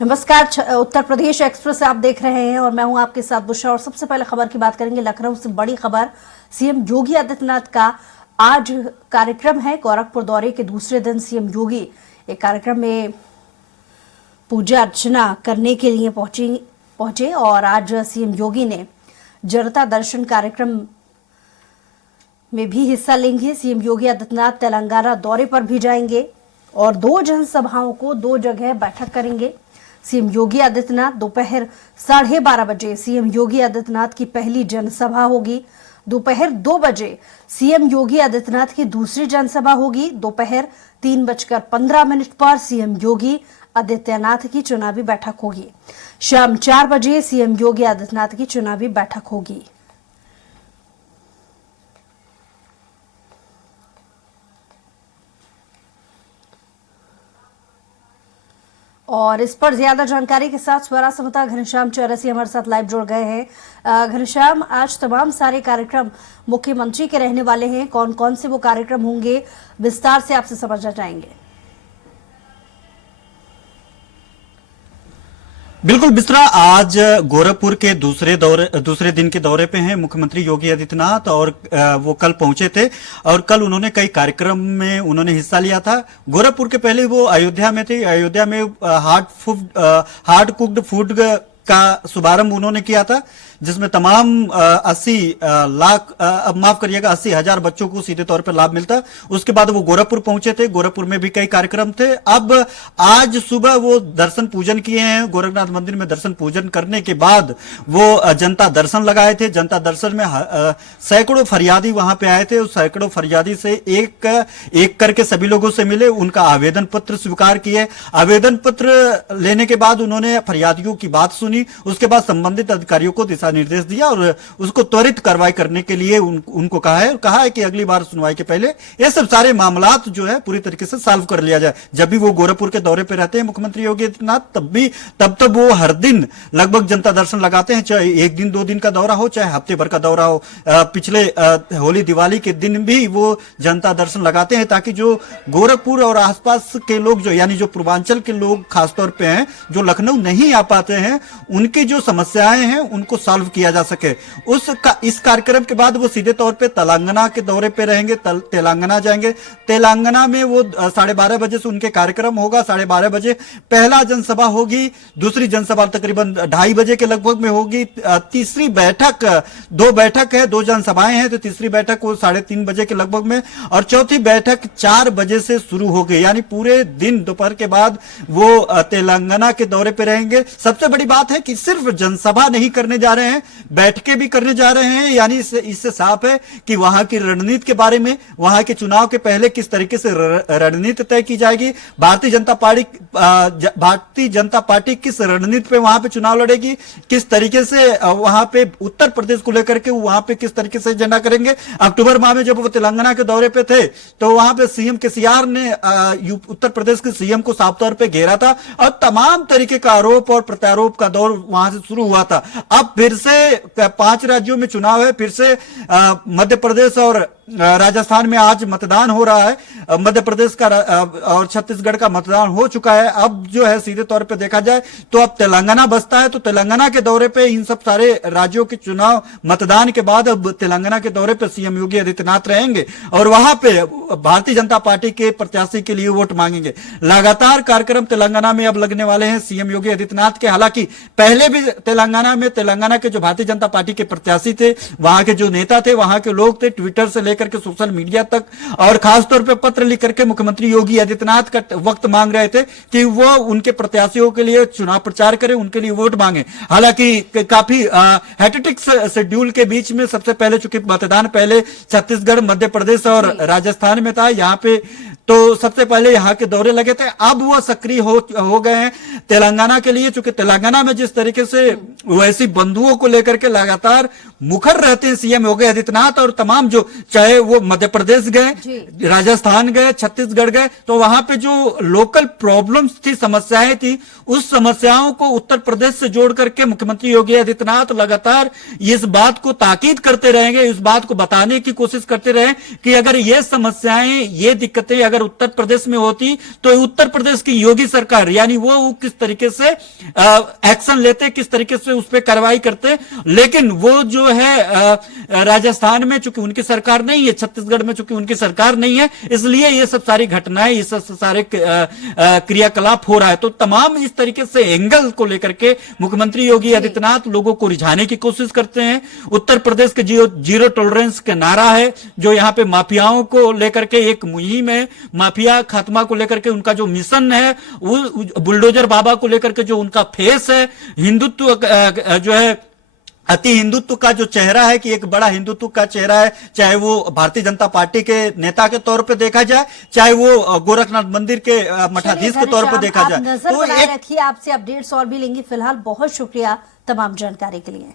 नमस्कार। उत्तर प्रदेश एक्सप्रेस आप देख रहे हैं और मैं हूं आपके साथ बुशरा। और सबसे पहले खबर की बात करेंगे। लखनऊ से बड़ी खबर, सीएम योगी आदित्यनाथ का आज कार्यक्रम है। गोरखपुर दौरे के दूसरे दिन सीएम योगी एक कार्यक्रम में पूजा अर्चना करने के लिए पहुंचे और आज सीएम योगी ने जनता दर्शन कार्यक्रम में भी हिस्सा लेंगे। सीएम योगी आदित्यनाथ तेलंगाना दौरे पर भी जाएंगे और 2 जनसभाओं को 2 जगह बैठक करेंगे। सीएम योगी आदित्यनाथ दोपहर 12:30 बजे सीएम योगी आदित्यनाथ की पहली जनसभा होगी। दोपहर 2 बजे सीएम योगी आदित्यनाथ की दूसरी जनसभा होगी। दोपहर 3:15 पर सीएम योगी आदित्यनाथ की चुनावी बैठक होगी। शाम 4 बजे सीएम योगी आदित्यनाथ की चुनावी बैठक होगी। और इस पर ज्यादा जानकारी के साथ स्वरा समता घनश्याम चौरसी हमारे साथ लाइव जुड़ गए हैं। घनश्याम, आज तमाम सारे कार्यक्रम मुख्यमंत्री के रहने वाले हैं। कौन कौन से वो कार्यक्रम होंगे, विस्तार से आपसे समझना चाहेंगे। बिल्कुल बिस्रा, आज गोरखपुर के दूसरे दिन के दौरे पे हैं मुख्यमंत्री योगी आदित्यनाथ और वो कल पहुंचे थे और कल उन्होंने कई कार्यक्रम में उन्होंने हिस्सा लिया था। गोरखपुर के पहले वो अयोध्या में थे। अयोध्या में हार्ड कुक्ड फूड का शुभारंभ उन्होंने किया था, जिसमें तमाम 80,000 बच्चों को सीधे तौर पर लाभ मिलता। उसके बाद वो गोरखपुर पहुंचे थे। गोरखपुर में भी कई कार्यक्रम थे। अब आज सुबह वो दर्शन पूजन किए हैं। गोरखनाथ मंदिर में दर्शन पूजन करने के बाद वो जनता दर्शन लगाए थे। जनता दर्शन में सैकड़ों फरियादी वहां पे आए थे। उस सैकड़ों फरियादी से एक एक करके सभी लोगों से मिले, उनका आवेदन पत्र स्वीकार किए। आवेदन पत्र लेने के बाद उन्होंने फरियादियों की बात सुनी। उसके बाद संबंधित अधिकारियों को दिशा निर्देश दिया और उसको त्वरित कार्रवाई करने के लिए उनको कहा है कि अगली बार सुनवाई के पहले ये सब सारे मामलात जो है पूरी तरीके से सॉल्व कर लिया जाए। जब भी वो गोरखपुर के दौरे पे रहते हैं मुख्यमंत्री योगी आदित्यनाथ, तब वो हर दिन लगभग जनता दर्शन लगाते हैं, चाहे 1 दिन 2 दिन का दौरा हो, चाहे हफ्ते भर का दौरा हो। पिछले होली दिवाली के दिन भी वो जनता दर्शन लगाते हैं ताकि जो गोरखपुर और आसपास के लोग जो यानी जो पूर्वांचल के लोग खासतौर पे हैं, जो लखनऊ नहीं आ पाते हैं, उनकी जो समस्याएं हैं उनको सॉल्व किया जा सके। इस कार्यक्रम के बाद वो सीधे तौर पे तेलंगाना के दौरे पे रहेंगे। तेलंगाना जाएंगे। तेलंगाना में वो 12:30 बजे से उनके कार्यक्रम होगा। 12:30 बजे पहला जनसभा होगी। दूसरी जनसभा तकरीबन 2:30 बजे के लगभग में होगी। तीसरी बैठक, 2 बैठक है, 2 जनसभाएं हैं, तो तीसरी बैठक वो 3:30 बजे के लगभग में और चौथी बैठक 4 बजे से शुरू होगी। यानी पूरे दिन दोपहर के बाद वो तेलंगाना के दौरे पे रहेंगे। सबसे बड़ी बात है कि सिर्फ जनसभा नहीं करने जा रहे हैं, बैठकें भी करने जा रहे हैं। यानी इससे साफ है कि वहां की रणनीति के बारे में, वहां के चुनाव के पहले किस तरीके से रणनीति तय की जाएगी, भारतीय जनता पार्टी किस रणनीति पे वहां पे चुनाव लड़ेगी, किस तरीके से वहां पे उत्तर प्रदेश को लेकर के वहां पे किस तरीके से एजेंडा करेंगे। अक्टूबर माह में जब वो तेलंगाना के दौरे पे थे तो वहां पे सीएम केसीआर ने उत्तर प्रदेश के सीएम को साफ तौर पर घेरा था और तमाम तरीके का आरोप और प्रत्यारोप का दौर वहां से शुरू हुआ था। अब फिर से 5 राज्यों में चुनाव है। फिर से मध्य प्रदेश और राजस्थान में आज मतदान हो रहा है। मध्य प्रदेश का और छत्तीसगढ़ का मतदान हो चुका है। अब जो है सीधे तौर पे देखा जाए तो अब तेलंगाना बचता है। तो तेलंगाना के दौरे पे इन सब सारे राज्यों के चुनाव मतदान के बाद अब तेलंगाना के दौरे पे सीएम योगी आदित्यनाथ रहेंगे और वहां पे भारतीय जनता पार्टी के प्रत्याशी के लिए वोट मांगेंगे। लगातार कार्यक्रम तेलंगाना में अब लगने वाले हैं सीएम योगी आदित्यनाथ के। हालांकि पहले भी तेलंगाना के जो भारतीय जनता पार्टी के प्रत्याशी थे, वहां के जो नेता थे, वहां के लोग थे, ट्विटर से करके सोशल मीडिया तक और खासतौर पे पत्र लिख करके मुख्यमंत्री योगी आदित्यनाथ का वक्त मांग रहे थे कि वो उनके प्रत्याशियों के लिए चुनाव प्रचार करें, उनके लिए वोट मांगे। हालांकि काफी हेक्टिक शेड्यूल के बीच में सबसे पहले, चूंकि मतदान पहले छत्तीसगढ़, मध्य प्रदेश और राजस्थान में था, यहाँ पे तो सबसे पहले यहाँ के दौरे लगे थे। अब वो सक्रिय हो गए हैं तेलंगाना के लिए, चूंकि तेलंगाना में जिस तरीके से वैसी बंधुओं को लेकर के लगातार मुखर रहते हैं सीएम योगी आदित्यनाथ, और तमाम जो चाहे वो मध्य प्रदेश गए, राजस्थान गए, छत्तीसगढ़ गए, तो वहां पे जो लोकल प्रॉब्लम्स थी, समस्याएं थी, उस समस्याओं को उत्तर प्रदेश से जोड़ करके मुख्यमंत्री योगी आदित्यनाथ लगातार इस बात को ताकीद करते रहेंगे, इस बात को बताने की कोशिश करते रहे कि अगर ये समस्याएं, ये दिक्कतें अगर उत्तर प्रदेश में होती तो उत्तर प्रदेश की योगी सरकार यानी वो किस तरीके से एक्शन लेते, किस तरीके से उस पर कार्रवाई करते। लेकिन वो जो है राजस्थान में चूंकि उनकी सरकार नहीं है, छत्तीसगढ़ में चूंकि उनकी सरकार नहीं है, इसलिए ये सब सारी घटनाएं, ये सब सारे क्रियाकलाप हो रहा है। तो तमाम इस तरीके से एंगल को लेकर के मुख्यमंत्री योगी आदित्यनाथ लोगों को रिझाने की कोशिश करते हैं। उत्तर प्रदेश के जीरो टॉलरेंस का नारा है, जो यहाँ पे माफियाओं को लेकर के एक मुहिम है, माफिया खात्मा को लेकर के उनका जो मिशन है, वो बुलडोजर बाबा को लेकर के जो उनका फेस है, हिंदुत्व जो है, अति हिंदुत्व का जो चेहरा है कि एक बड़ा हिंदुत्व का चेहरा है, चाहे वो भारतीय जनता पार्टी के नेता के तौर पे देखा जाए, चाहे वो गोरखनाथ मंदिर के मठाधीश के तौर पे देखा जाए। नजर बनाए रखिए, आपसे अपडेट्स और भी लेंगे। फिलहाल बहुत शुक्रिया तमाम जानकारी के लिए।